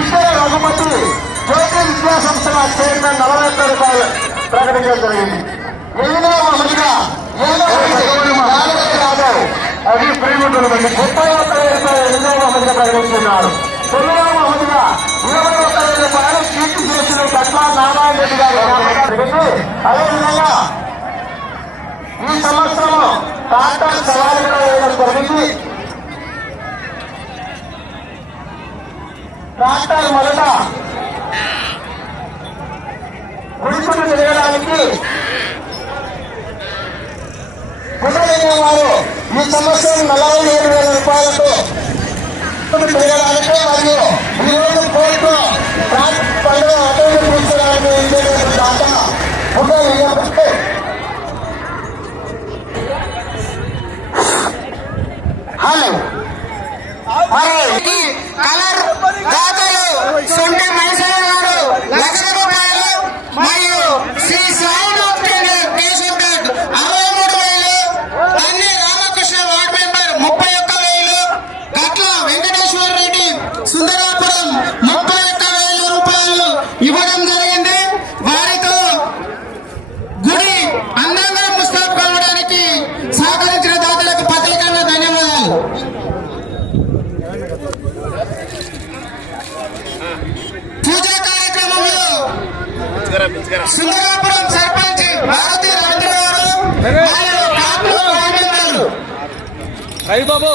ఇద్దరు రఘుపతి జ్యోతి విద్యా సంస్థల చైర్మన్ 40 రూపాయలు ప్రకటించడం జరిగింది. 8వ బహుమతిగా అది ప్రేమికులు 31,000 రూపాయలు 8వ బహుమతిగా ప్రకటిస్తున్నారు. 9వ బహుమతిగా 21,000 రూపాయలు కీర్తి చేసిన కట్ల నారాయణ రెడ్డి గారు. అదేవిధంగా ఈ సంవత్సరం ట్రాక్టర్ సవాలు కూడా వేయడం జరిగింది. ట్రాక్టర్ మొదట గుడిసులు తిరగడానికి పునర్నిర్ణయం వారు ఈ సంవత్సరం 47,000 రూపాయలతో తిరగడానికి మరియు ఈరోజు కోర్టు పండుగ అటెండ్ తీసుకోవడానికి దాకా పునర్నిర్ణయం మరి కలర్ దాతలు సొంత మైసూరు గారు 1,00,000 రూపాయలు మరియు శ్రీ సాయినాథ్ కేశవ్ 63,000, తన్ని రామకృష్ణ వార్డ్ మెంబర్ 31,000, గట్ల వెంకటేశ్వర రెడ్డి సుందరాపురం 31,000 రూపాయలు ఇవ్వడం జరిగింది. వారితో గుడి అందంగా ముస్తాబ్ కావడానికి సహకరించిన దాతలకు ప్రత్యేకంగా ధన్యవాదాలు. పూజా కార్యక్రమంలో సుందరాపురం సర్పంచ్ భారతీ రాజు గారు రవిబాబు